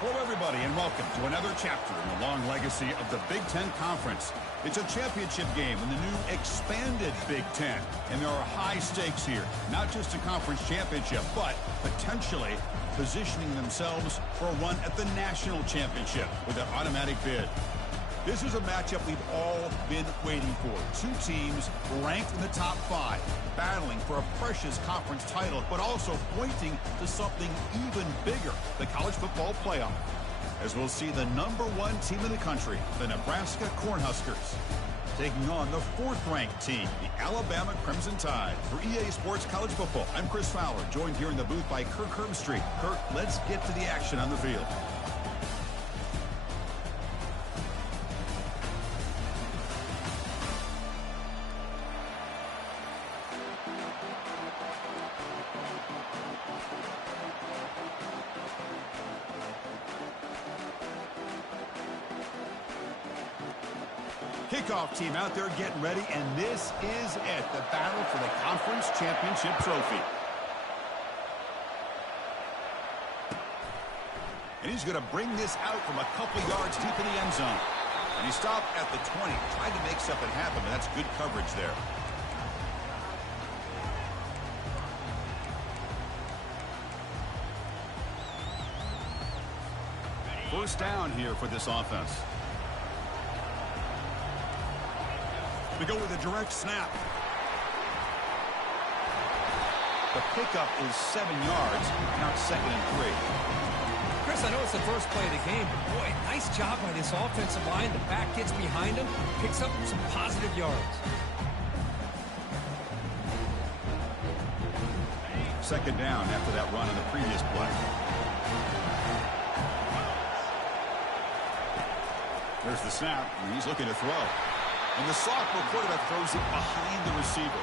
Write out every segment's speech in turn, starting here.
Hello, everybody, and welcome to another chapter in the long legacy of the Big Ten Conference. It's a championship game in the new expanded Big Ten, and there are high stakes here. Not just a conference championship, but potentially positioning themselves for a run at the national championship with an automatic bid. This is a matchup we've all been waiting for. Two teams ranked in the top 5, battling for a precious conference title, but also pointing to something even bigger, the college football playoff. As we'll see the #1 team in the country, the Nebraska Cornhuskers, taking on the 4th-ranked team, the Alabama Crimson Tide. For EA Sports College Football, I'm Chris Fowler, joined here in the booth by Kirk Herbstreit. Kirk, let's get to the action on the field. Kickoff team out there getting ready, and this is it, the battle for the conference championship trophy. And he's going to bring this out from a couple yards deep in the end zone. And he stopped at the 20, trying to make something happen, but that's good coverage there. First down here for this offense. We go with a direct snap. The pickup is 7 yards. Now it's 2nd and 3. Chris, I know it's the first play of the game, but boy, nice job by this offensive line. The back gets behind him, picks up some positive yards. 2nd down after that run on the previous play. There's the snap, and he's looking to throw. And the sophomore quarterback throws it behind the receiver.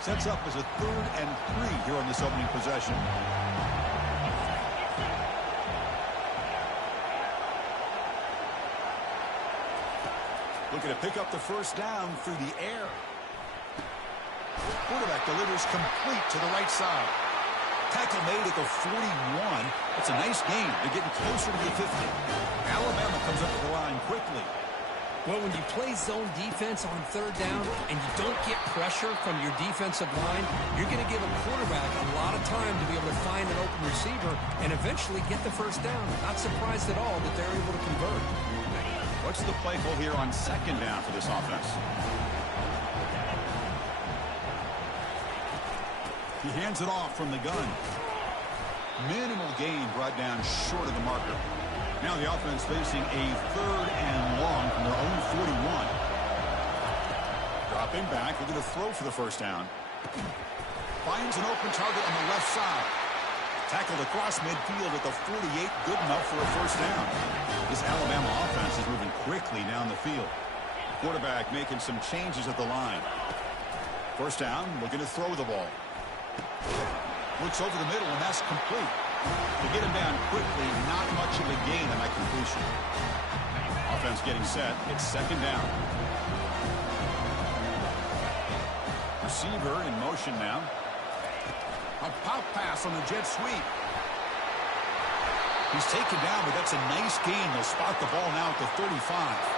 Sets up as a 3rd and 3 here on this opening possession. Looking to pick up the first down through the air. Quarterback delivers complete to the right side. Tackle made at the 41. It's a nice gain. They're getting closer to the 50. Alabama comes up to the line quickly. Well, when you play zone defense on 3rd down and you don't get pressure from your defensive line, you're going to give a quarterback a lot of time to be able to find an open receiver and eventually get the first down. Not surprised at all that they're able to convert. What's the play call here on 2nd down for this offense? He hands it off from the gun. Minimal gain brought down short of the marker. Now the offense facing a 3rd and long from their own 41. Dropping back, looking to throw for the first down. Finds an open target on the left side. Tackled across midfield at the 48, good enough for a first down. This Alabama offense is moving quickly down the field. Quarterback making some changes at the line. First down, looking to throw the ball. Looks over the middle, and that's complete. To get him down quickly, not much of a gain on that completion. Offense getting set. It's 2nd down. Receiver in motion now. A pop pass on the jet sweep. He's taken down, but that's a nice gain. They'll spot the ball now at the 35.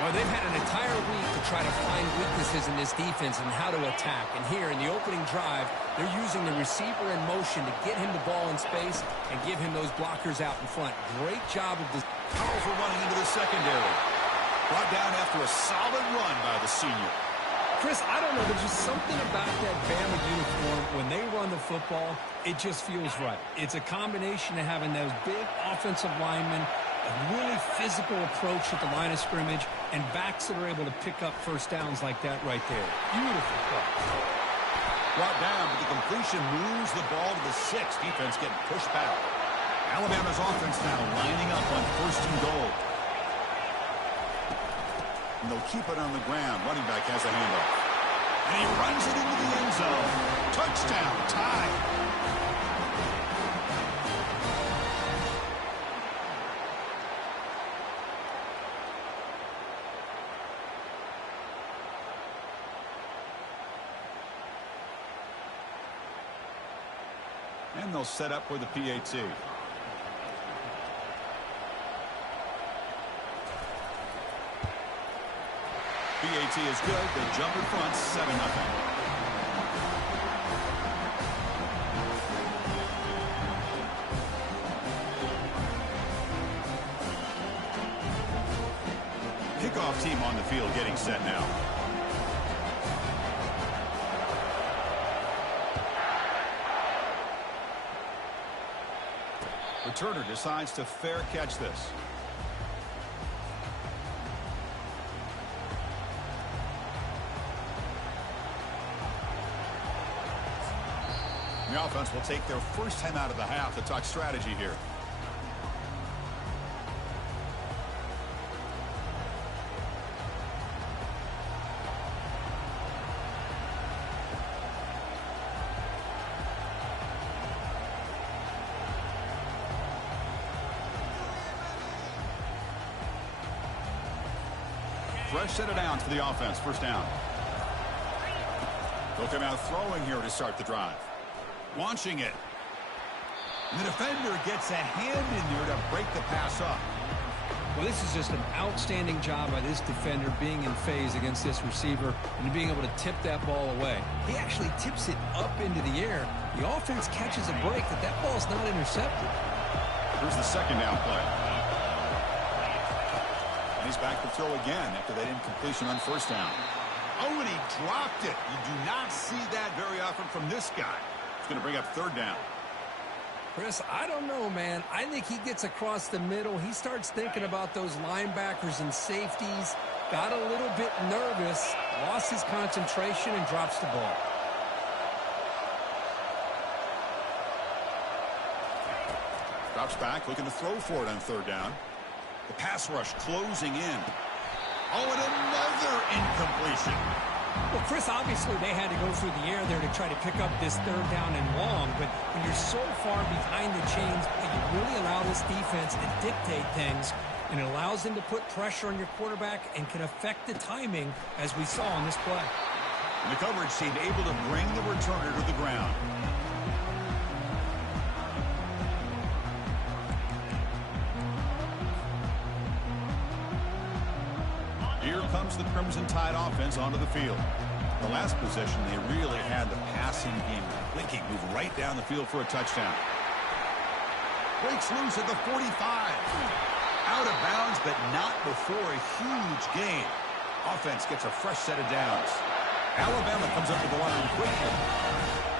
Well, they've had an entire week to try to find weaknesses in this defense and how to attack. And here in the opening drive, they're using the receiver in motion to get him the ball in space and give him those blockers out in front. Great job of this. Powerful running into the secondary. Brought down after a solid run by the senior. Chris, I don't know. There's just something about that Bama uniform. When they run the football, it just feels right. It's a combination of having those big offensive linemen, a really physical approach at the line of scrimmage, and backs that are able to pick up first downs like that right there. Beautiful play. Brought down, but the completion moves the ball to the 6. Defense getting pushed back. Alabama's offense now lining up on 1st and goal. And they'll keep it on the ground. Running back has a handoff. And he runs it into the end zone. Touchdown, tie. And they'll set up for the PAT. PAT is good. They jump in front, 7-0. Kickoff team on the field getting set now. Returner decides to fair catch this. The offense will take their first 10 out of the half to talk strategy here. Fresh set of downs for the offense. First down. They'll come out throwing here to start the drive. Launching it. And the defender gets a hand in there to break the pass up. Well, this is just an outstanding job by this defender being in phase against this receiver and being able to tip that ball away. He actually tips it up into the air. The offense catches a break that ball's not intercepted. Here's the second down play. And he's back to throw again after that incompletion on first down. Oh, and he dropped it. You do not see that very often from this guy. It's going to bring up third down. Chris, I don't know, man. I think he gets across the middle. He starts thinking about those linebackers and safeties. Got a little bit nervous, lost his concentration, and drops the ball. Drops back, looking to throw for it on third down. The pass rush closing in. Oh, and another incompletion. Well, Chris, obviously they had to go through the air there to try to pick up this third down and long, but when you're so far behind the chains, you really allow this defense to dictate things, and it allows them to put pressure on your quarterback and can affect the timing, as we saw on this play. And the coverage team able to bring the returner to the ground. Here comes the Crimson Tide offense onto the field. The last possession, they really had the passing game clicking, move right down the field for a touchdown. Breaks loose at the 45. Out of bounds, but not before a huge gain. Offense gets a fresh set of downs. Alabama comes up with the line quickly.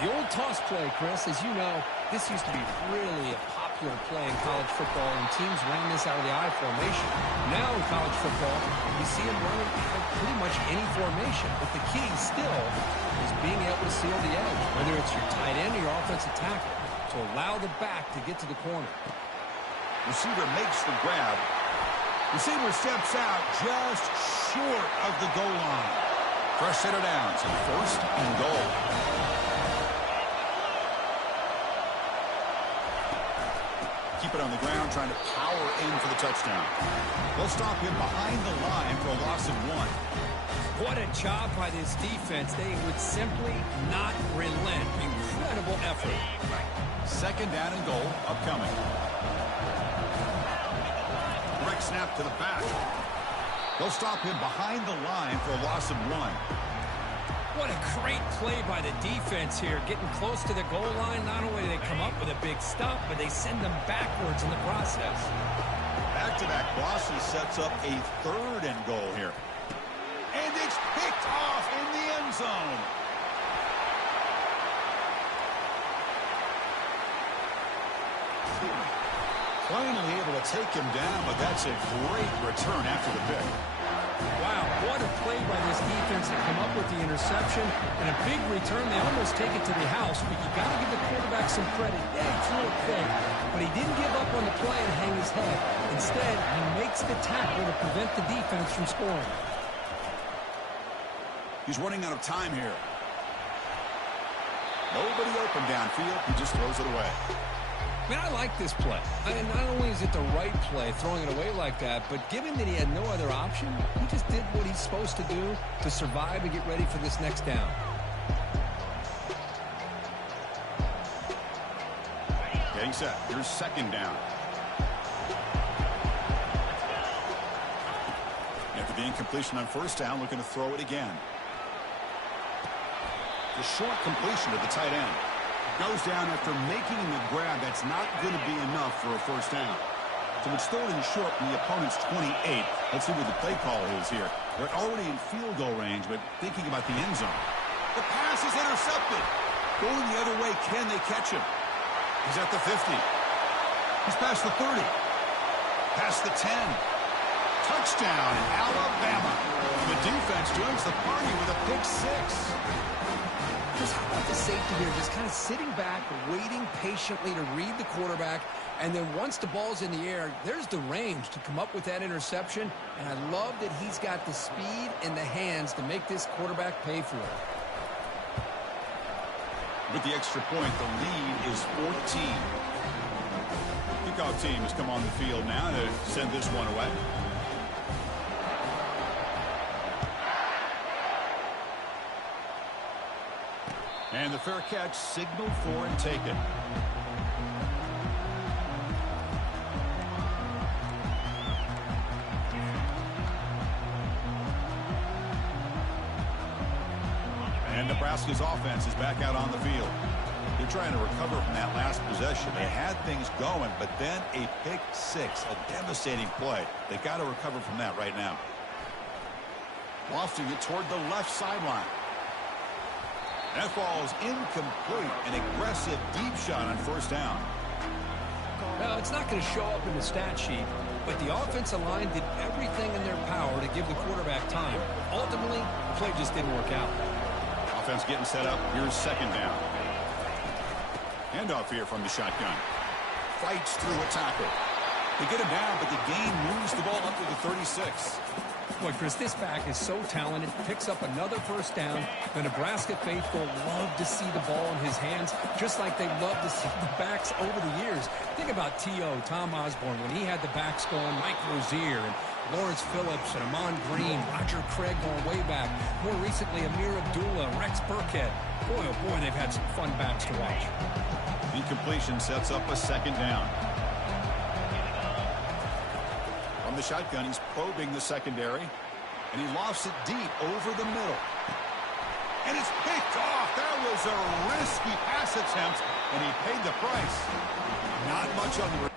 The old toss play, Chris, as you know, this used to be really a popular play in college football, and teams ran this out of the I formation. Now in college football, we see them running pretty much any formation, but the key still is being able to seal the edge, whether it's your tight end or your offensive tackle, to allow the back to get to the corner. Receiver makes the grab. Receiver steps out just short of the goal line. Fresh set of downs, and first and goal. Keep it on the ground, trying to power in for the touchdown. They'll stop him behind the line for a loss of 1. What a job by this defense. They would simply not relent. Incredible effort. Second down and goal upcoming. Direct snap to the back. They'll stop him behind the line for a loss of 1. What a great play by the defense here. Getting close to the goal line, not only do they come up with a big stop, but they send them backwards in the process. Back-to-back losses sets up a third and goal here. And it's picked off in the end zone. Finally able to take him down, but that's a great return after the pick. Wow, what a play by this defense to come up with the interception and a big return. They almost take it to the house, but you got to give the quarterback some credit. Yeah, he threw it quick, but he didn't give up on the play and hang his head. Instead, he makes the tackle to prevent the defense from scoring. He's running out of time here. Nobody open downfield. He just throws it away. Man, I like this play. And not only is it the right play, throwing it away like that, but given that he had no other option, he just did what he's supposed to do to survive and get ready for this next down. Getting set. Here's second down. After the incompletion on first down, looking to throw it again. The short completion to the tight end. Goes down after making the grab. That's not going to be enough for a first down. So it's third and short from the opponent's 28. Let's see what the play call is here. They're already in field goal range, but thinking about the end zone. The pass is intercepted. Going the other way, can they catch him? He's at the 50. He's past the 30. Past the 10. Touchdown, Alabama. The defense joins the party with a pick six. Just how about the safety here, just kind of sitting back, waiting patiently to read the quarterback, and then once the ball's in the air, there's the range to come up with that interception, and I love that he's got the speed and the hands to make this quarterback pay for it. With the extra point, the lead is 14. Kickoff team has come on the field now to send this one away. And the fair catch signaled for and taken. And Nebraska's offense is back out on the field. They're trying to recover from that last possession. They had things going, but then a pick six, a devastating play. They got to recover from that right now. Lofting it toward the left sideline. That ball is incomplete. An aggressive deep shot on first down. Well, it's not going to show up in the stat sheet, but the offensive line did everything in their power to give the quarterback time. Ultimately, the play just didn't work out. Offense getting set up. Here's second down. Handoff here from the shotgun. Fights through a tackle. They get him down, but the gain moves the ball up to the 36. Boy, Chris, this back is so talented. Picks up another first down. The Nebraska faithful love to see the ball in his hands, just like they love to see the backs over the years. Think about T.O., Tom Osborne, when he had the backs going, Mike Rozier, and Lawrence Phillips, and Amon Green, Roger Craig going way back. More recently, Amir Abdullah, Rex Burkhead. Boy, oh boy, they've had some fun backs to watch. Incompletion sets up a second down. From the shotgun, he's probing the secondary, and he lofts it deep over the middle. And it's picked off. That was a risky pass attempt, and he paid the price. Not much on the...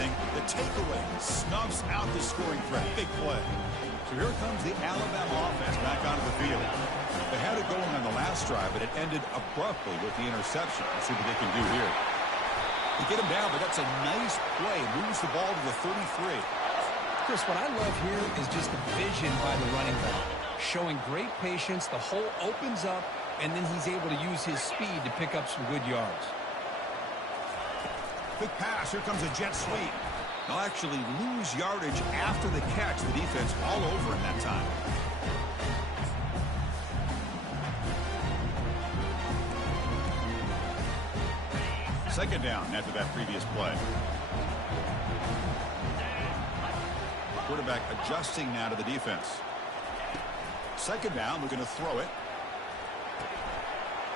The takeaway snuffs out the scoring threat. Big play. So here comes the Alabama offense back onto the field. They had it going on the last drive, but it ended abruptly with the interception. Let's see what they can do here. They get him down, but that's a nice play. Moves the ball to the 33. Chris, what I love here is just the vision by the running back. Showing great patience, the hole opens up, and then he's able to use his speed to pick up some good yards. Quick pass. Here comes a jet sweep. They'll actually lose yardage after the catch. The defense all over in that time. Second down after that previous play. Quarterback adjusting now to the defense. Second down, we're going to throw it.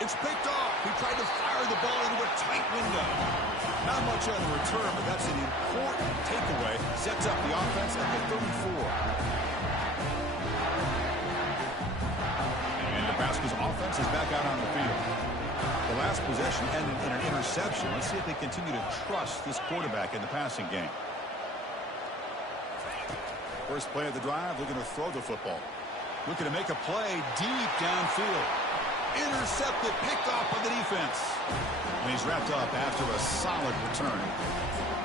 It's picked off. He tried to fire the ball into a tight window. Not much on the return, but that's an important takeaway. Sets up the offense at the 34. And Nebraska's offense is back out on the field. The last possession ended in an interception. Let's see if they continue to trust this quarterback in the passing game. First play of the drive, looking to throw the football. Looking to make a play deep downfield. intercepted, picked off by the defense. And he's wrapped up after a solid return.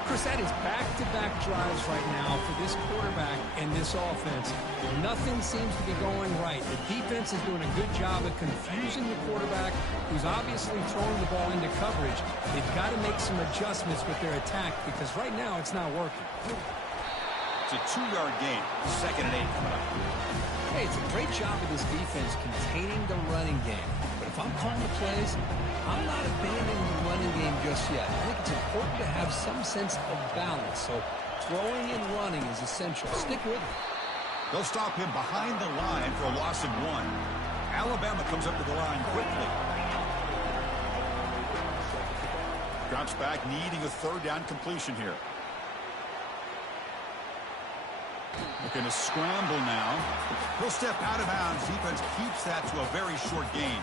Chris, that is back-to-back drives right now for this quarterback and this offense. Nothing seems to be going right. The defense is doing a good job of confusing the quarterback, who's obviously throwing the ball into coverage. They've got to make some adjustments with their attack because right now it's not working. It's a 2-yard gain. 2nd and 8 coming up. Hey, it's a great job of this defense containing the running game. But if I'm calling the plays, I'm not abandoning the running game just yet. I think it's important to have some sense of balance. So throwing and running is essential. Stick with it. They'll stop him behind the line for a loss of 1. Alabama comes up to the line quickly. Drops back, needing a 3rd down completion here. Looking to scramble now. He'll step out of bounds. Defense keeps that to a very short gain.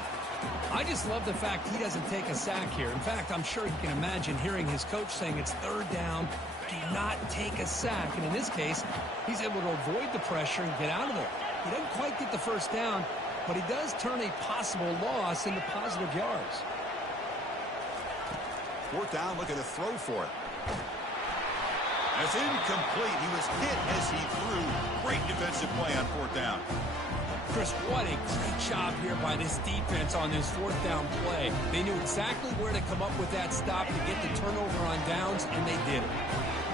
I just love the fact he doesn't take a sack here. In fact, I'm sure you can imagine hearing his coach saying it's 3rd down, do not take a sack. And in this case, he's able to avoid the pressure and get out of there. He doesn't quite get the 1st down, but he does turn a possible loss into positive yards. 4th down, looking to throw for it. It's incomplete. He was hit as he threw. Great defensive play on 4th down. Chris, what a great job here by this defense on this 4th down play. They knew exactly where to come up with that stop to get the turnover on downs, and they did it.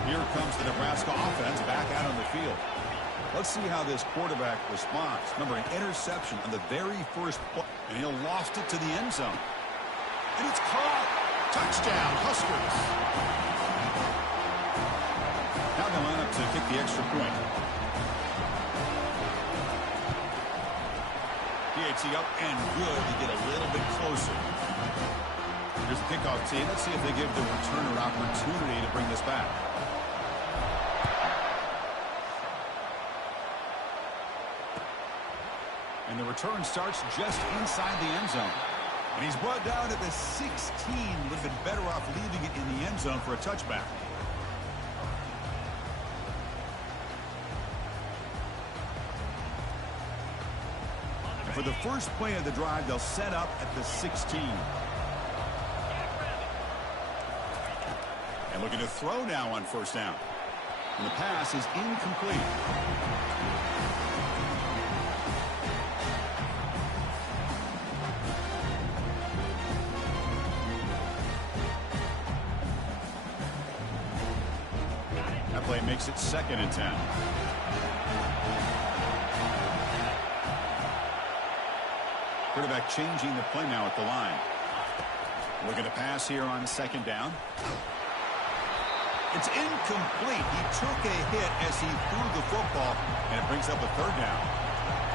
Here comes the Nebraska offense back out on the field. Let's see how this quarterback responds. Remember, an interception on the very first play, and he lost it to the end zone. And it's caught. Touchdown, Huskers. Now they line up to kick the extra point. PAT up and good to get a little bit closer. Here's the kickoff team. Let's see if they give the returner opportunity to bring this back. And the return starts just inside the end zone. And he's brought down at the 16. Would have been better off leaving it in the end zone for a touchback. And for the first play of the drive, they'll set up at the 16. And looking to throw now on 1st down. And the pass is incomplete. That play makes it 2nd and 10. Quarterback changing the play now at the line. Looking to pass here on 2nd down. It's incomplete. He took a hit as he threw the football, and it brings up a 3rd down.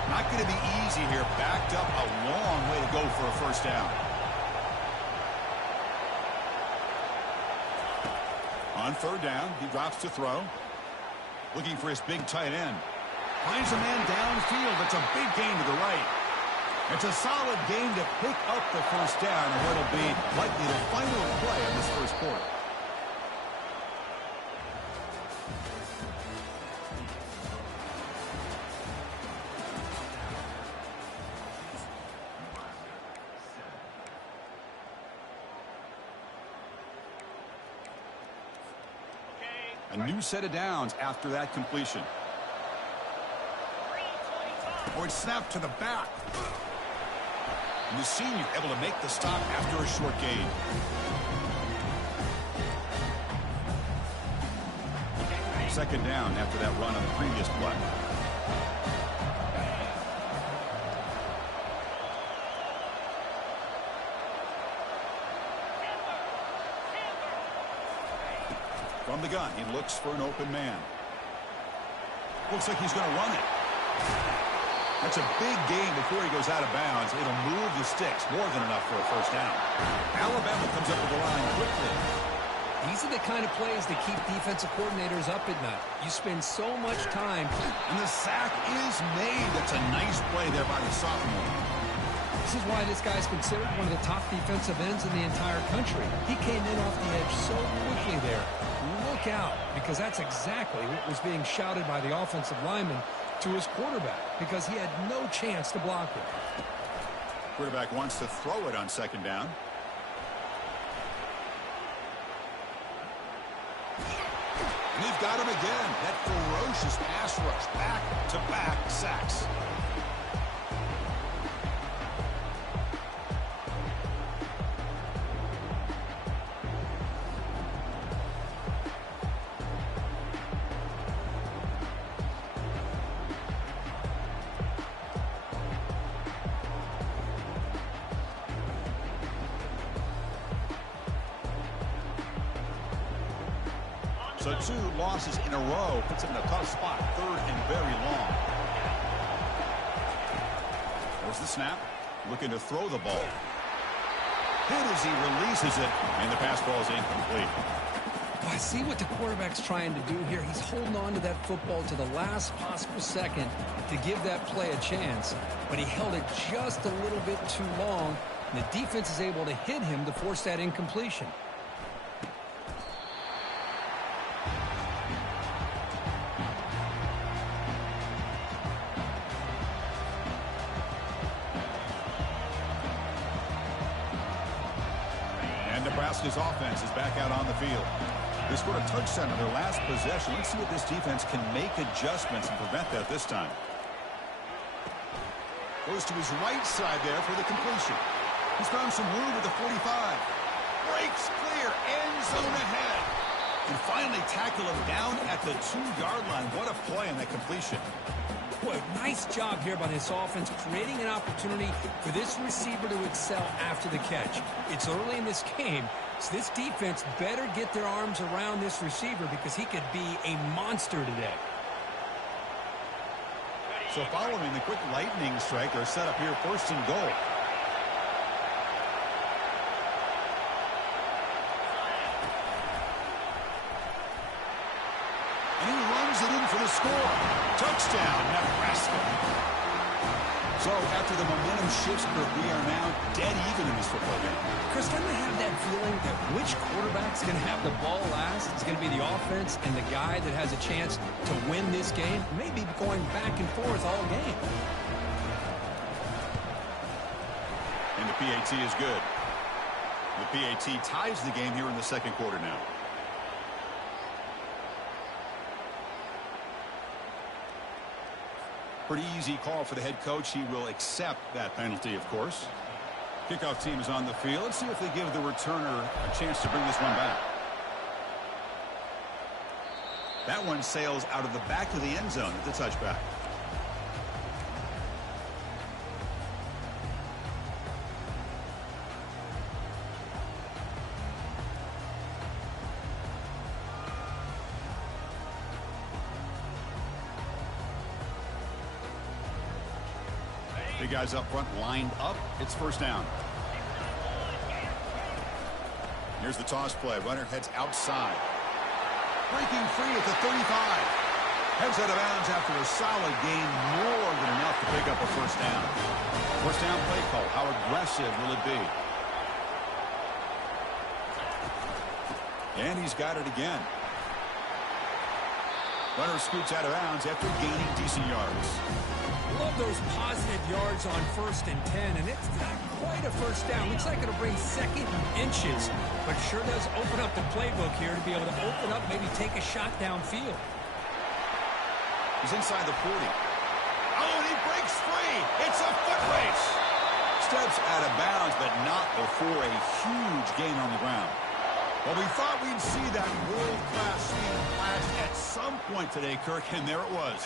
Not going to be easy here. Backed up a long way to go for a 1st down. On 3rd down, he drops to throw. Looking for his big tight end. Finds a man downfield. It's a big gain to the right. It's a solid game to pick up the 1st down, and what'll be likely the final play of this first quarter. A new set of downs after that completion. Or it's snapped to the back. And the senior able to make the stop after a short gain. Second down after that run on the previous play. From the gun, he looks for an open man. Looks like he's going to run it. That's a big gain before he goes out of bounds. It'll move the sticks, more than enough for a 1st down. Alabama comes up with the line quickly. These are the kind of plays that keep defensive coordinators up at night. You spend so much time. And the sack is made. That's a nice play there by the sophomore. This is why this guy's considered one of the top defensive ends in the entire country. He came in off the edge so quickly there. Look out, because that's exactly what was being shouted by the offensive lineman to his quarterback, because he had no chance to block it. Quarterback wants to throw it on second down. And they've got him again. That ferocious pass rush. Back-to-back sacks. So 2 losses in a row puts him in a tough spot. 3rd and very long. There's the snap. Looking to throw the ball. Hit as he releases it, and the pass ball is incomplete. Well, I see what the quarterback's trying to do here. He's holding on to that football to the last possible second to give that play a chance. But he held it just a little bit too long, and the defense is able to hit him to force that incompletion. Nebraska's offense is back out on the field. They scored a touchdown on their last possession. Let's see if this defense can make adjustments and prevent that this time. Goes to his right side there for the completion. He's found some room with the 45. Breaks clear. End zone ahead. And finally tackle him down at the 2-yard line. What a play on that completion. Boy, nice job here by this offense, creating an opportunity for this receiver to excel after the catch. It's early in this game, so this defense better get their arms around this receiver because he could be a monster today. So following the quick lightning strike, they're set up here 1st and goal. And he runs it in for the score. Touchdown, Nebraska. So after the momentum shifts, we are now dead even in this football game. Chris, don't I have that feeling that which quarterback's going to have the ball last is going to be the offense, and the guy that has a chance to win this game may be going back and forth all game. And the PAT is good. The PAT ties the game here in the 2nd quarter now. Pretty easy call for the head coach. He will accept that penalty, of course. Kickoff team is on the field. Let's see if they give the returner a chance to bring this one back. That one sails out of the back of the end zone at the touchback. Big guys up front lined up. It's 1st down. Here's the toss play. Runner heads outside. Breaking free at the 35. Heads out of bounds after a solid gain, more than enough to pick up a 1st down. 1st down play call. How aggressive will it be? And he's got it again. Runner scoots out of bounds after gaining decent yards. Love those positive yards on 1st and 10, and it's not quite a 1st down. Looks like it'll bring 2nd inches, but sure does open up the playbook here to be able to open up, maybe take a shot downfield. He's inside the 40. Oh, and he breaks free. It's a foot race. Steps out of bounds, but not before a huge gain on the ground. Well, we thought we'd see that world-class speed flash at some point today, Kirk, and there it was.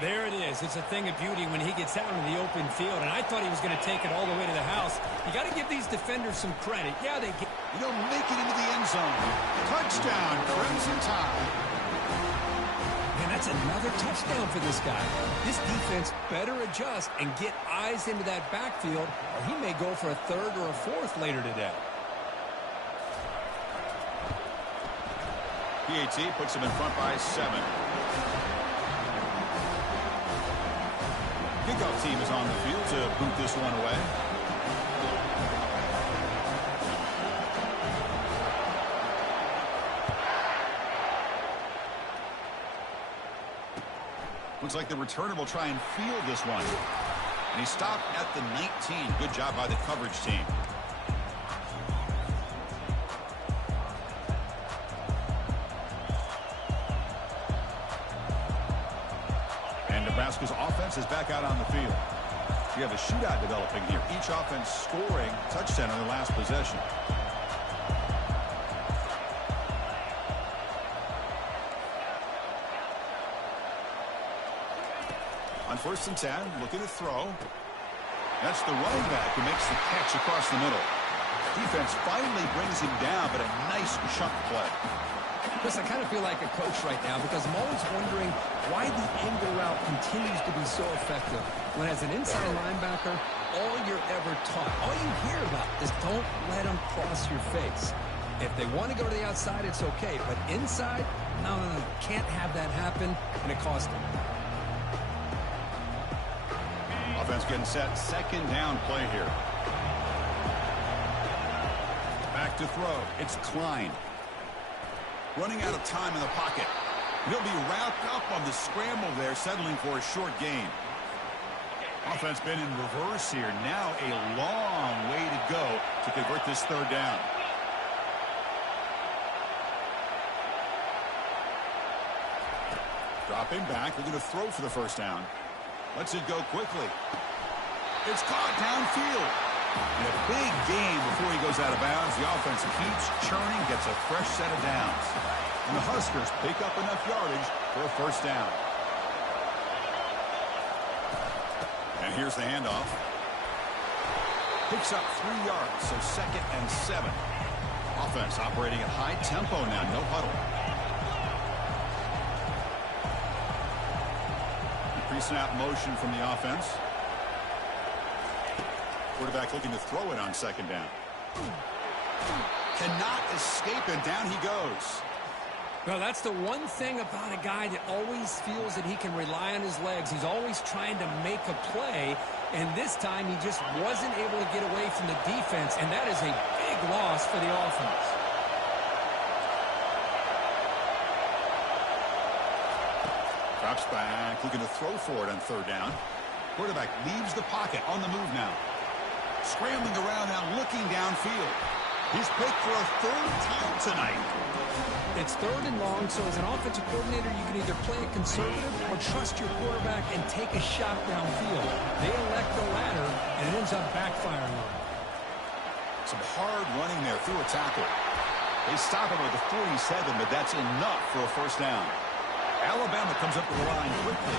There it is. It's a thing of beauty when he gets out into the open field, and I thought he was going to take it all the way to the house. You got to give these defenders some credit. Yeah, they get... You don't make it into the end zone. Touchdown, Crimson Tide. Man, that's another touchdown for this guy. This defense better adjust and get eyes into that backfield, or he may go for a 3rd or a 4th later today. PAT puts him in front by 7. Kickoff team is on the field to boot this one away. Looks like the returner will try and field this one. And he stopped at the 19. Good job by the coverage team. And Nebraska's offense is back out on the field. You have a shootout developing here. Each offense scoring a touchdown on their last possession. On 1st and 10, looking to throw. That's the running back who makes the catch across the middle. Defense finally brings him down, but a nice chunk play. Chris, I kind of feel like a coach right now because I'm always wondering why the angle route continues to be so effective when as an inside linebacker, all you're ever taught, all you hear about is don't let them cross your face. If they want to go to the outside, it's okay. But inside, no, can't have that happen, and it cost them. Offense getting set. 2nd down play here. Back to throw. It's Klein. Running out of time in the pocket. He'll be wrapped up on the scramble there, settling for a short gain. Offense been in reverse here. Now a long way to go to convert this 3rd down. Dropping back. We're going to throw for the 1st down. Lets it go quickly. It's caught downfield. And a big gain before he goes out of bounds. The offense keeps churning, gets a fresh set of downs. And the Huskers pick up enough yardage for a 1st down. And here's the handoff. Picks up 3 yards, so 2nd and 7. Offense operating at high tempo now, no huddle. Pre-snap motion from the offense. Quarterback looking to throw it on 2nd down. Cannot escape, and down he goes. Well, that's the one thing about a guy that always feels that he can rely on his legs. He's always trying to make a play, and this time he just wasn't able to get away from the defense, and that is a big loss for the offense. Drops back, looking to throw for it on 3rd down. Quarterback leaves the pocket, on the move now. Scrambling around now, looking downfield. He's picked for a 3rd time tonight. It's 3rd and long, so as an offensive coordinator, you can either play it conservative or trust your quarterback and take a shot downfield. They elect the latter, and it ends up backfiring on them. Some hard running there through a tackle. They stop him at the 47, but that's enough for a 1st down. Alabama comes up to the line quickly.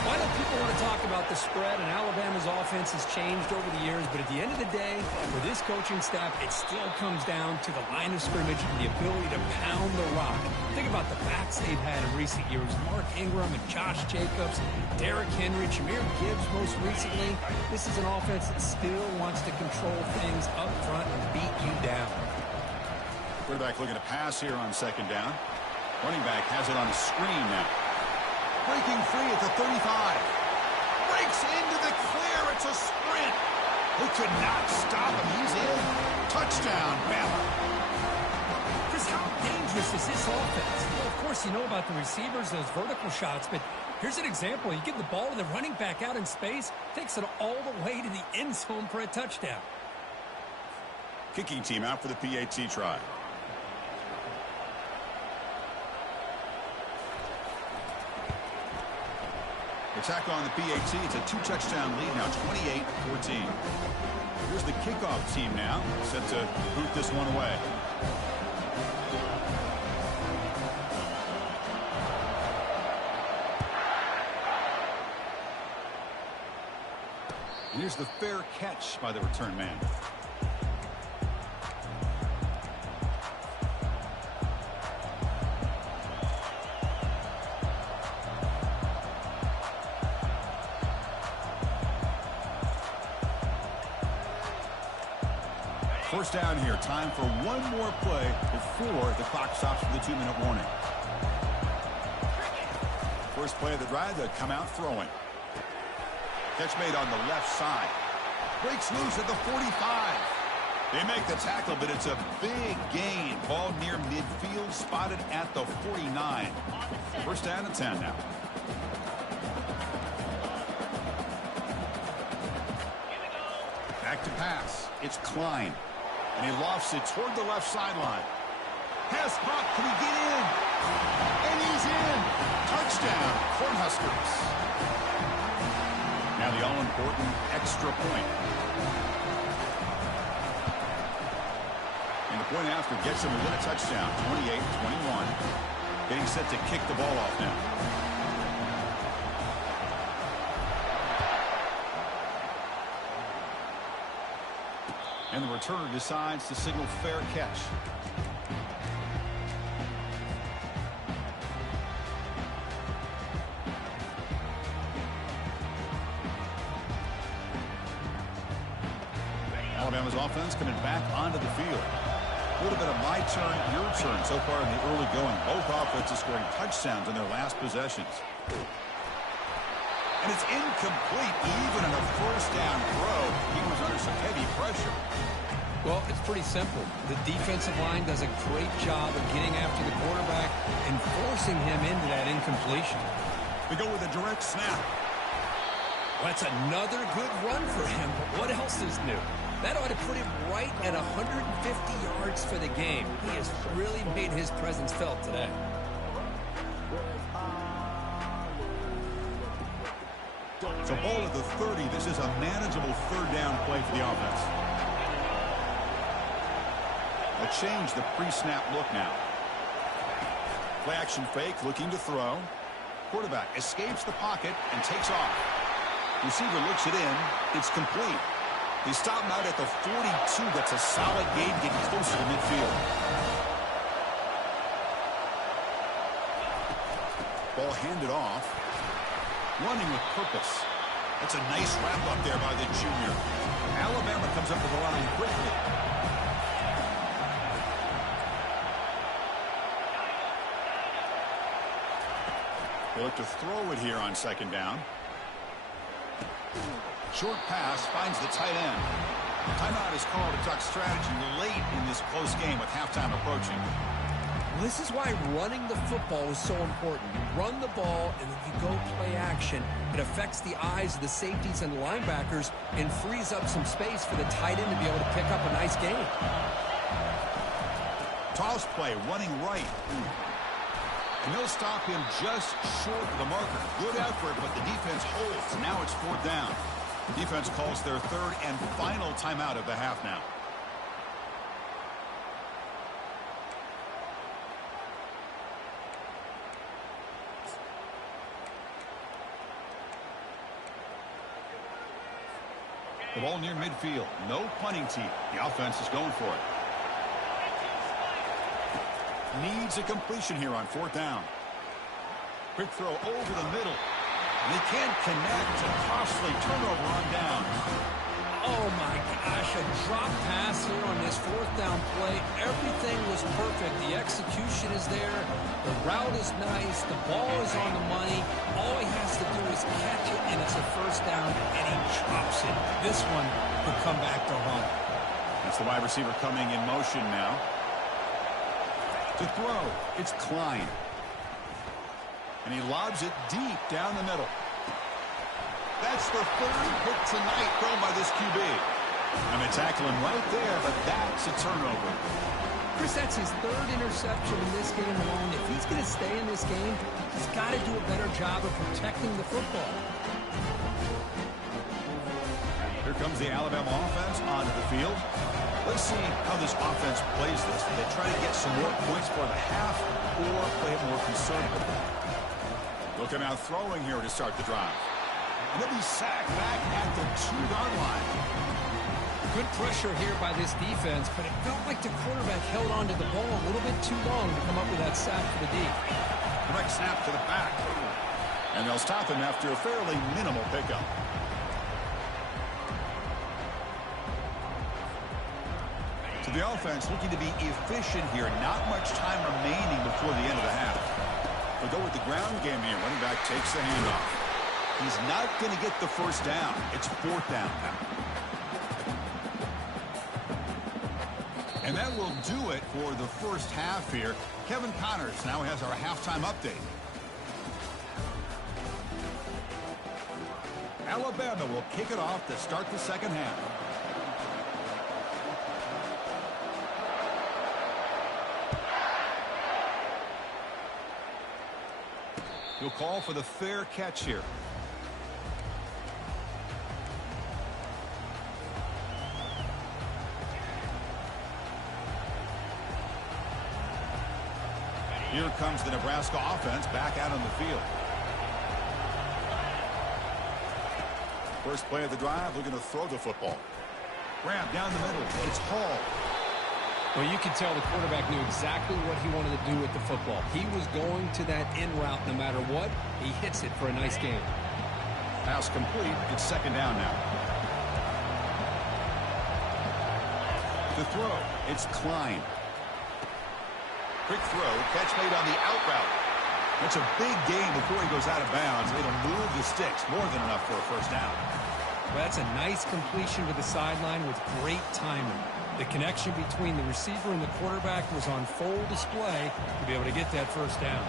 Why don't people want to talk about the spread? And Alabama's offense has changed over the years, but at the end of the day, for this coaching staff, it still comes down to the line of scrimmage and the ability to pound the rock. Think about the backs they've had in recent years. Mark Ingram and Josh Jacobs, Derrick Henry, Jahmyr Gibbs most recently. This is an offense that still wants to control things up front and beat you down. Quarterback looking to pass here on 2nd down. Running back has it on a screen now. Breaking free at the 35. Breaks into the clear. It's a sprint. Who could not stop him? He's in. Touchdown, Bama. Chris, how dangerous is this offense? Well, of course, you know about the receivers, those vertical shots, but here's an example. You give the ball to the running back out in space, takes it all the way to the end zone for a touchdown. Kicking team out for the PAT try. Attack on the PAT. It's a 2-touchdown lead now, 28-14. Here's the kickoff team now, set to boot this one away. And here's the fair catch by the return man. First down here. Time for one more play before the clock stops for the 2-minute warning. First play of the drive, they come out throwing. Catch made on the left side. Breaks loose at the 45. They make the tackle, but it's a big gain. Ball near midfield, spotted at the 49. First down and 10 now. pass. It's Klein. And he lofts it toward the left sideline. Pass pop. Can he get in? And he's in. Touchdown, Cornhuskers. Now the all-important extra point. And the point after gets him within a touchdown, 28-21. Getting set to kick the ball off now. And the returner decides to signal fair catch. Alabama's offense coming back onto the field. A little bit of my turn, your turn so far in the early going. Both offenses scoring touchdowns in their last possessions. And it's incomplete. Even in a first down throw, he was under some heavy pressure. Well, it's pretty simple. The defensive line does a great job of getting after the quarterback and forcing him into that incompletion. We go with a direct snap. Well, that's another good run for him, but what else is new? That ought to put him right at 150 yards for the game. He has really made his presence felt today. So ball at the 30. This is a manageable third down play for the offense. They'll change the pre-snap look now. Play action fake, looking to throw. Quarterback escapes the pocket and takes off. Receiver looks it in. It's complete. They stop him out at the 42. That's a solid gain, getting closer to midfield. Ball handed off. Running with purpose. That's a nice wrap up there by the junior. Alabama comes up to the line quickly. They look to throw it here on second down. Short pass finds the tight end. Timeout is called to talk strategy late in this close game with halftime approaching. This is why running the football is so important. You run the ball, and then you go play action. It affects the eyes of the safeties and the linebackers and frees up some space for the tight end to be able to pick up a nice gain. Toss play, running right. And they'll stop him just short of the marker. Good effort, but the defense holds. Now it's fourth down. The defense calls their third and final timeout of the half now. The ball near midfield. No punting team. The offense is going for it. Needs a completion here on fourth down. Quick throw over the middle. And they can't connect. A costly turnover on down. Oh, my gosh. A drop pass here on this fourth down play. Everything was perfect. The execution is there. The route is nice. The ball is on the money. All he has to do is catch it, and it's a first down, and he drops it. This one could come back to haunt. That's the wide receiver coming in motion now. To throw, it's Klein. And he lobs it deep down the middle. That's the third pick tonight thrown by this QB. And they tackle him right there, but that's a turnover. Chris, that's his third interception in this game alone. If he's going to stay in this game, he's got to do a better job of protecting the football. Here comes the Alabama offense onto the field. Let's see how this offense plays this. Do they try to get some more points for the half or play it more conservatively? They'll come out throwing here to start the drive. And they'll be sacked back at the 2-yard line. Good pressure here by this defense, but it felt like the quarterback held onto the ball a little bit too long to come up with that sack for the D. Direct snap to the back. And they'll stop him after a fairly minimal pickup. So the offense looking to be efficient here. Not much time remaining before the end of the half. We'll go with the ground game here. Running back takes the handoff. He's not going to get the first down. It's fourth down now. And that will do it for the first half here. Kevin Connors now has our halftime update. Alabama will kick it off to start the second half. He'll call for the fair catch here. Here comes the Nebraska offense back out on the field. First play of the drive, looking to throw the football. Grab down the middle. It's Hall. Well, you can tell the quarterback knew exactly what he wanted to do with the football. He was going to that in route no matter what. He hits it for a nice gain. Pass complete. It's second down now. The throw. It's Klein. Quick throw, catch made on the out route. That's a big gain before he goes out of bounds. It'll move the sticks, more than enough for a first down. Well, that's a nice completion to the sideline with great timing. The connection between the receiver and the quarterback was on full display to be able to get that first down.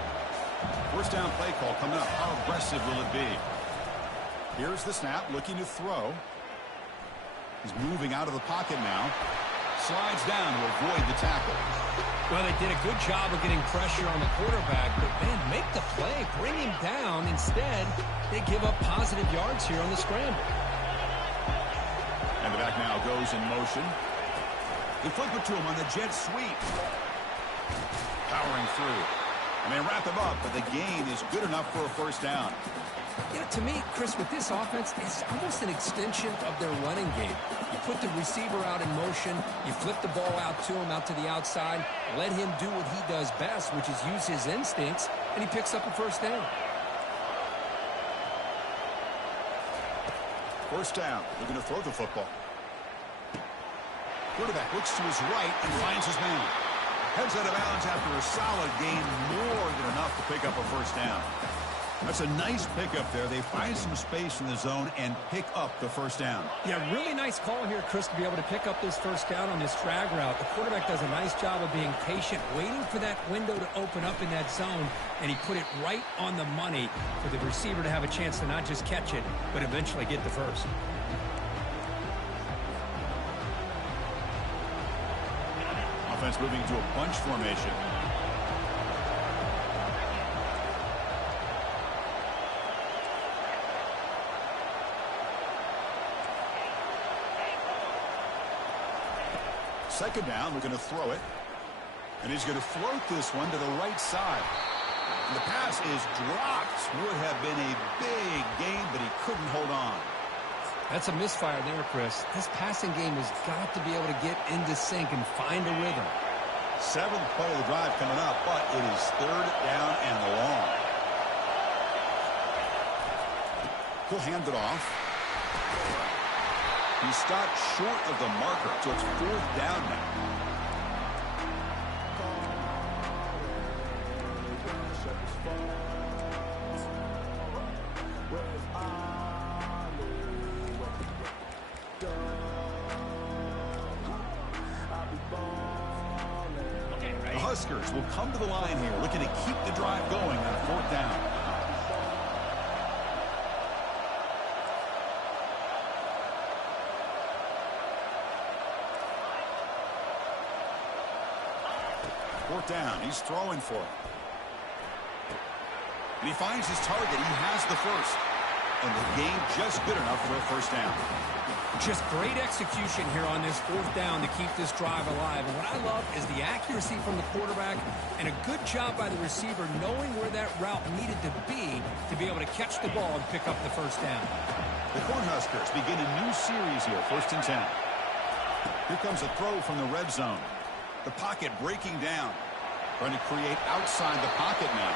First down play call coming up. How aggressive will it be? Here's the snap, looking to throw. He's moving out of the pocket now. Slides down to avoid the tackle. Well, they did a good job of getting pressure on the quarterback, but man, make the play, bring him down. Instead, they give up positive yards here on the scramble. And the back now goes in motion. They flip it to him on the jet sweep. Powering through. And they wrap him up, but the gain is good enough for a first down. Yeah, to me, Chris, with this offense, it's almost an extension of their running game. You put the receiver out in motion, you flip the ball out to him, out to the outside, let him do what he does best, which is use his instincts, and he picks up a first down. First down. They're going to throw the football. Quarterback looks to his right and finds his man. Heads out of bounds after a solid gain, more than enough to pick up a first down. That's a nice pickup there. They find some space in the zone and pick up the first down. Yeah, really nice call here, Chris, to be able to pick up this first down on this drag route. The quarterback does a nice job of being patient, waiting for that window to open up in that zone, and he put it right on the money for the receiver to have a chance to not just catch it, but eventually get the first. Offense moving to a bunch formation. Second down, we're going to throw it. And he's going to float this one to the right side. And the pass is dropped. Would have been a big gain, but he couldn't hold on. That's a misfire there, Chris. This passing game has got to be able to get into sync and find a rhythm. Seventh play of the drive coming up, but it is third down and long. He'll hand it off. He stopped short of the marker, so it's fourth down now. The Huskers will come to the line here, looking to keep the drive going on fourth down. Fourth down, he's throwing for it. And he finds his target. He has the first. And the gain just good enough for a first down. Just great execution here on this fourth down to keep this drive alive. And what I love is the accuracy from the quarterback and a good job by the receiver knowing where that route needed to be able to catch the ball and pick up the first down. The Cornhuskers begin a new series here, 1st and 10. Here comes a throw from the red zone. The pocket breaking down. Trying to create outside the pocket now.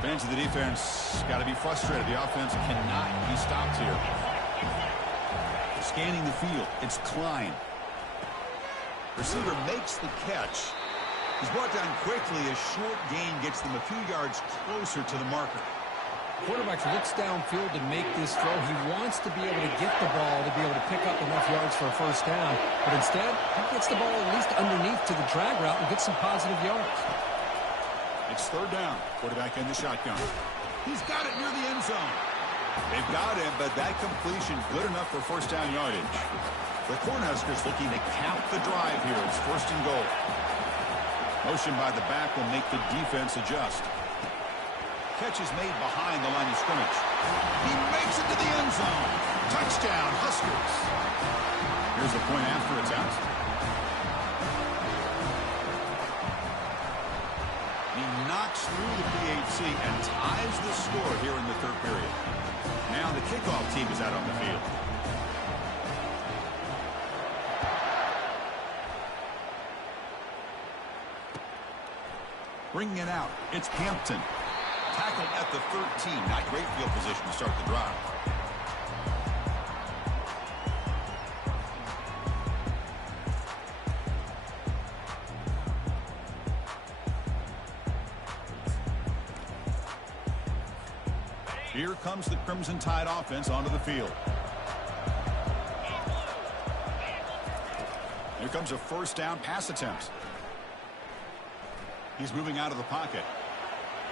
Fans of the defense got to be frustrated. The offense cannot be stopped here. Scanning the field. It's Klein. Receiver makes the catch. He's brought down quickly. A short gain gets them a few yards closer to the marker. Quarterback looks downfield to make this throw. He wants to be able to get the ball to be able to pick up enough yards for a first down. But instead, he gets the ball at least underneath to the drag route and gets some positive yards. It's third down. Quarterback in the shotgun. He's got it near the end zone. They've got him, but that completion good enough for first down yardage. The Cornhuskers looking to cap the drive here. It's first and goal. Motion by the back will make the defense adjust. Catch is made behind the line of scrimmage. He makes it to the end zone. Touchdown, Huskers. Here's the point after it's out. He knocks through the PHC and ties the score here in the third period. Now the kickoff team is out on the field. Bringing it out, it's Hampton. Tackled at the 13. Not great field position to start the drive. Here comes the Crimson Tide offense onto the field. Here comes a first down pass attempt. He's moving out of the pocket.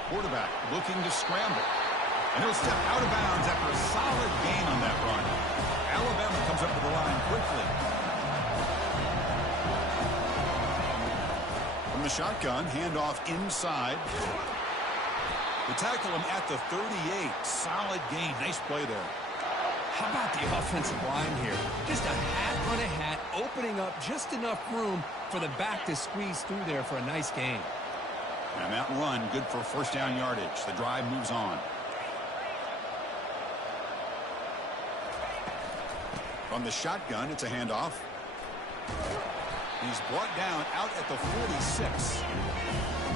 Quarterback looking to scramble. And he'll step out of bounds after a solid gain on that run. Alabama comes up to the line quickly. From the shotgun, handoff inside. They tackle him at the 38. Solid gain. Nice play there. How about the offensive line here? Just a hat on a hat, opening up just enough room for the back to squeeze through there for a nice gain. And that run, good for first down yardage. The drive moves on. From the shotgun, it's a handoff. He's brought down out at the 46.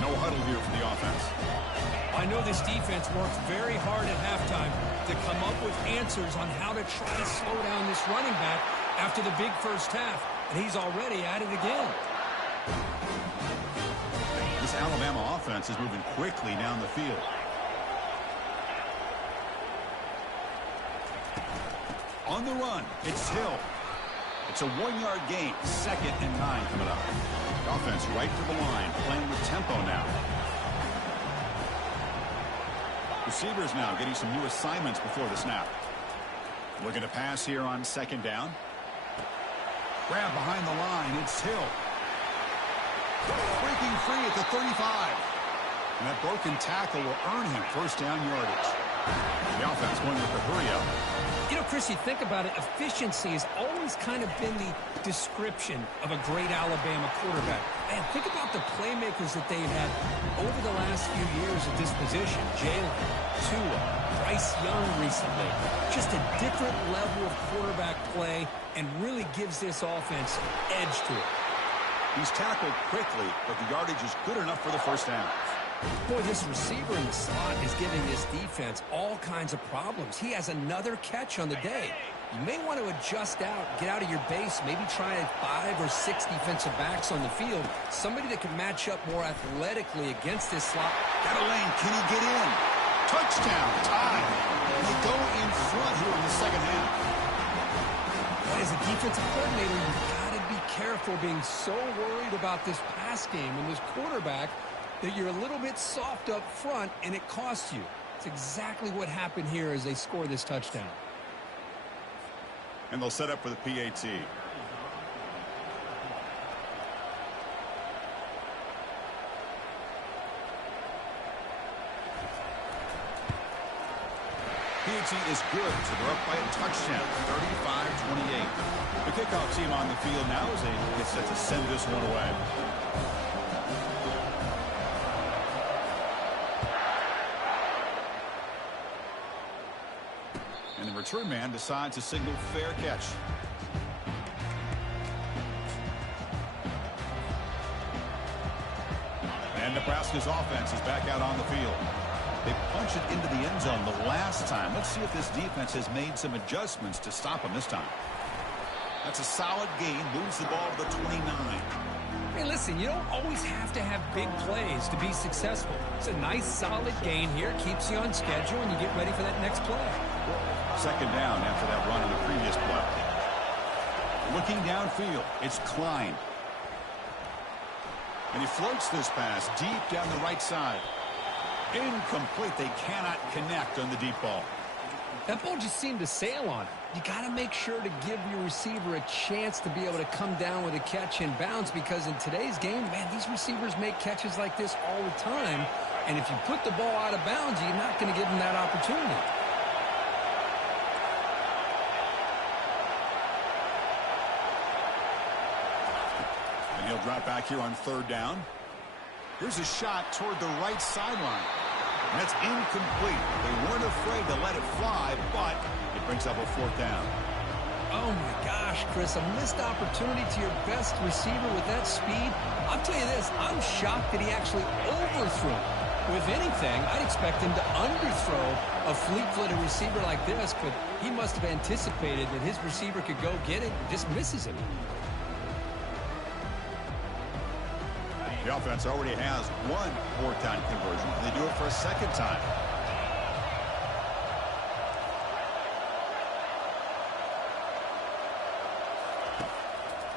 No huddle here for the offense. I know this defense works very hard at halftime to come up with answers on how to try to slow down this running back after the big first half. And he's already at it again. This Alabama offense is moving quickly down the field. On the run, it's Hill. It's a 1-yard gain. 2nd and 9 coming up. The offense right to the line, playing with tempo now. Receivers now getting some new assignments before the snap. Looking to pass here on 2nd down. Grab behind the line, it's Hill. Breaking free at the 35. And that broken tackle will earn him first down yardage. The offense going with the hurry up. You know, Chris, you think about it, efficiency has always kind of been the description of a great Alabama quarterback. Man, think about the playmakers that they've had over the last few years at this position. Jalen, Tua, Bryce Young recently. Just a different level of quarterback play and really gives this offense edge to it. He's tackled quickly, but the yardage is good enough for the first down. Boy, this receiver in the slot is giving this defense all kinds of problems. He has another catch on the day. You may want to adjust out, get out of your base, maybe try 5 or 6 defensive backs on the field. Somebody that can match up more athletically against this slot. Got a lane. Can he get in? Touchdown. Tie. They go in front here in the second half. But as a defensive coordinator, you've got to be careful being so worried about this pass game and this quarterback that you're a little bit soft up front and it costs you. It's exactly what happened here as they score this touchdown. And they'll set up for the PAT. PAT is good, so they're up by a touchdown, 35-28. The kickoff team on the field now is they set to send this one away. And the return man decides to signal fair catch. And Nebraska's offense is back out on the field. They punched it into the end zone the last time. Let's see if this defense has made some adjustments to stop them this time. That's a solid gain. Moves the ball to the 29. Hey, listen, you don't always have to have big plays to be successful. It's a nice, solid gain here. Keeps you on schedule, and you get ready for that next play. 2nd down after that run on the previous play. Looking downfield, it's Klein. And he floats this pass deep down the right side. Incomplete. They cannot connect on the deep ball. That ball just seemed to sail on him. You got to make sure to give your receiver a chance to be able to come down with a catch and bounce, because in today's game, man, these receivers make catches like this all the time. And if you put the ball out of bounds, you're not going to give them that opportunity. And he'll drop back here on 3rd down. Here's a shot toward the right sideline. And that's incomplete. They weren't afraid to let it fly, but it brings up a 4th down. Oh, my gosh, Chris, a missed opportunity to your best receiver with that speed. I'll tell you this, I'm shocked that he actually overthrew it. If anything, I'd expect him to underthrow a fleet-footed receiver like this, but he must have anticipated that his receiver could go get it and just misses him. The offense already has 1 4th down conversion. They do it for a 2nd time.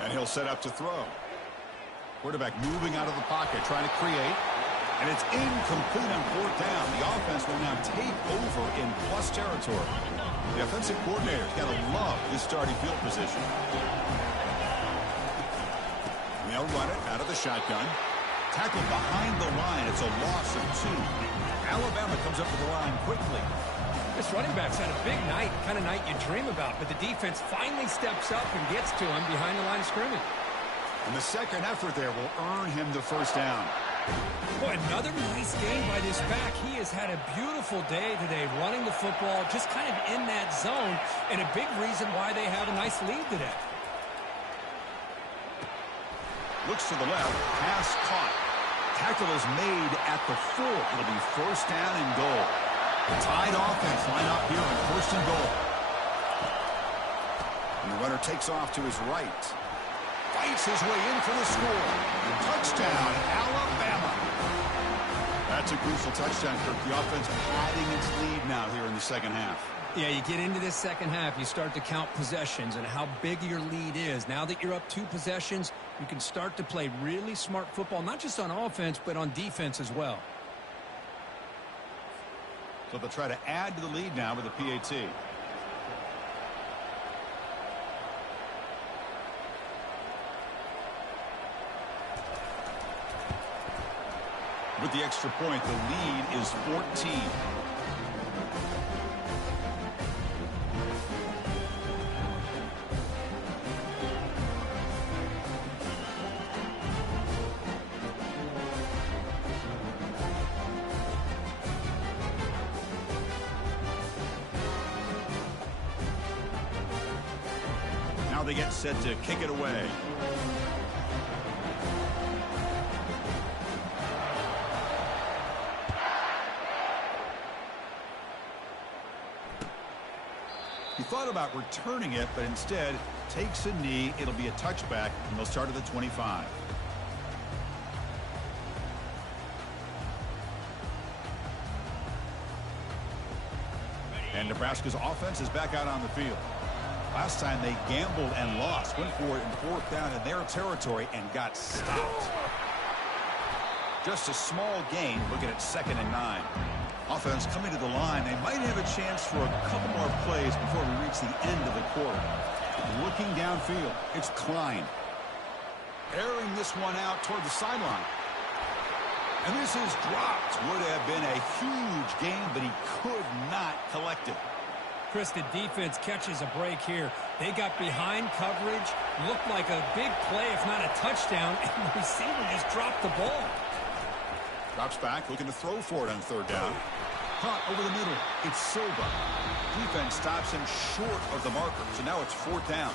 And he'll set up to throw. Quarterback moving out of the pocket, trying to create. And it's incomplete on 4th down. The offense will now take over in plus territory. The offensive coordinator's got to love this starting field position. And they'll run it out of the shotgun. Tackled behind the line. It's a loss of 2. Alabama comes up to the line quickly. This running back's had a big night, kind of night you dream about, but the defense finally steps up and gets to him behind the line of scrimmage. And the second effort there will earn him the 1st down. Boy, another nice game by this back. He has had a beautiful day today running the football, just kind of in that zone, and a big reason why they have a nice lead today. Looks to the left, pass caught. Tackle is made at the 4. It'll be 1st down and goal. The tied offense line up here on 1st and goal. And the runner takes off to his right. Fights his way in for the score. Touchdown, Alabama. That's a crucial touchdown, Kirk. The offense padding its lead now here in the 2nd half. Yeah, you get into this 2nd half, you start to count possessions and how big your lead is. Now that you're up 2 possessions, you can start to play really smart football, not just on offense, but on defense as well. So they'll try to add to the lead now with a PAT. With the extra point, the lead is 14. Now they get set to kick it away. He thought about returning it, but instead takes a knee. It'll be a touchback, and they'll start at the 25. And Nebraska's offense is back out on the field. Last time they gambled and lost. Went for it in 4th down in their territory and got stopped. Just a small gain, looking at 2nd and 9. Offense coming to the line. They might have a chance for a couple more plays before we reach the end of the quarter. Looking downfield, it's Klein. Airing this one out toward the sideline. And this is dropped. Would have been a huge gain, but he could not collect it. Chris, the defense catches a break here. They got behind coverage, looked like a big play, if not a touchdown, and the receiver just dropped the ball. Drops back, looking to throw for it on 3rd down. Caught over the middle. It's Silva. Defense stops him short of the marker, so now it's 4th down.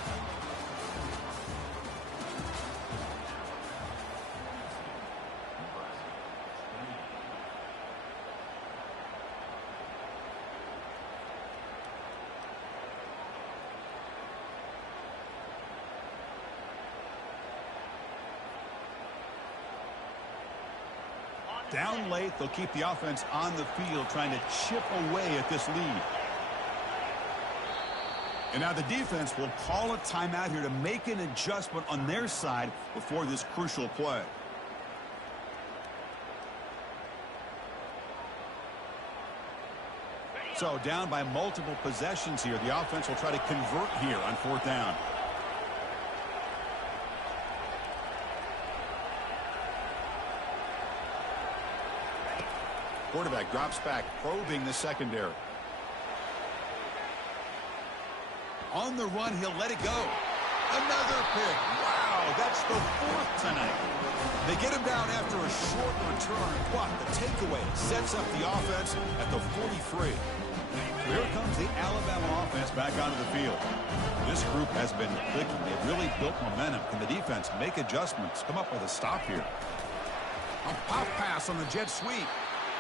Down late, they'll keep the offense on the field trying to chip away at this lead. And now the defense will call a timeout here to make an adjustment on their side before this crucial play. So down by multiple possessions here. The offense will try to convert here on 4th down. Quarterback drops back, probing the secondary. On the run, he'll let it go. Another pick. Wow, that's the 4th tonight. They get him down after a short return, but the takeaway sets up the offense at the 43. Here comes the Alabama offense back onto the field. This group has been clicking. They've really built momentum. Can the defense make adjustments? Come up with a stop here. A pop pass on the jet sweep.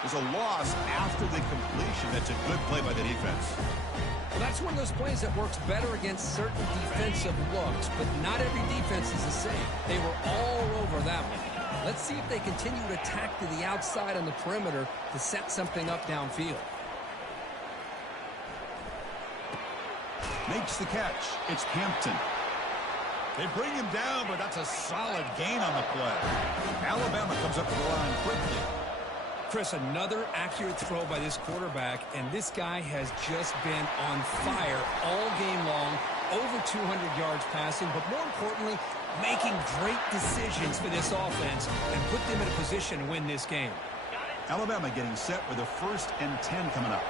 There's a loss after the completion. That's a good play by the defense. Well, that's one of those plays that works better against certain defensive looks, but not every defense is the same. They were all over that one. Let's see if they continue to attack to the outside on the perimeter to set something up downfield. Makes the catch. It's Hampton. They bring him down, but that's a solid gain on the play. Alabama comes up to the line quickly. Chris, another accurate throw by this quarterback, and this guy has just been on fire all game long, over 200 yards passing, but more importantly, making great decisions for this offense and put them in a position to win this game. Alabama getting set with a 1st and 10 coming up.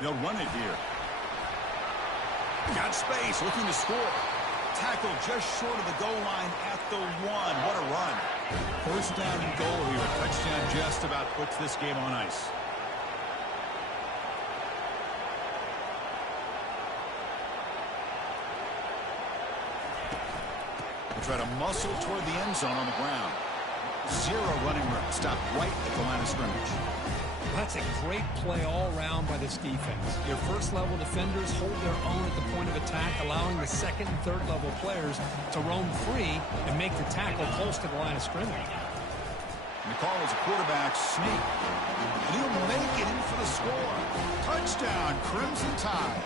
They'll run it here. Got space, looking to score. Tackle just short of the goal line at the 1. What a run. 1st down and goal here. A touchdown just about puts this game on ice. We'll try to muscle toward the end zone on the ground. 0 running room. Stopped right at the line of scrimmage. That's a great play all around by this defense. Your first-level defenders hold their own at the point of attack, allowing the second and third-level players to roam free and make the tackle close to the line of scrimmage. And the call is a quarterback sneak. And he'll make it in for the score. Touchdown, Crimson Tide.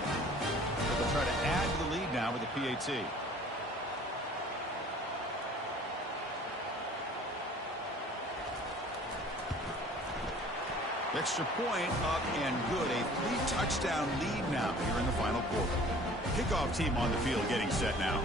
They'll try to add to the lead now with the PAT. Extra point up and good. A 3-touchdown lead now here in the final quarter. Kickoff team on the field getting set now.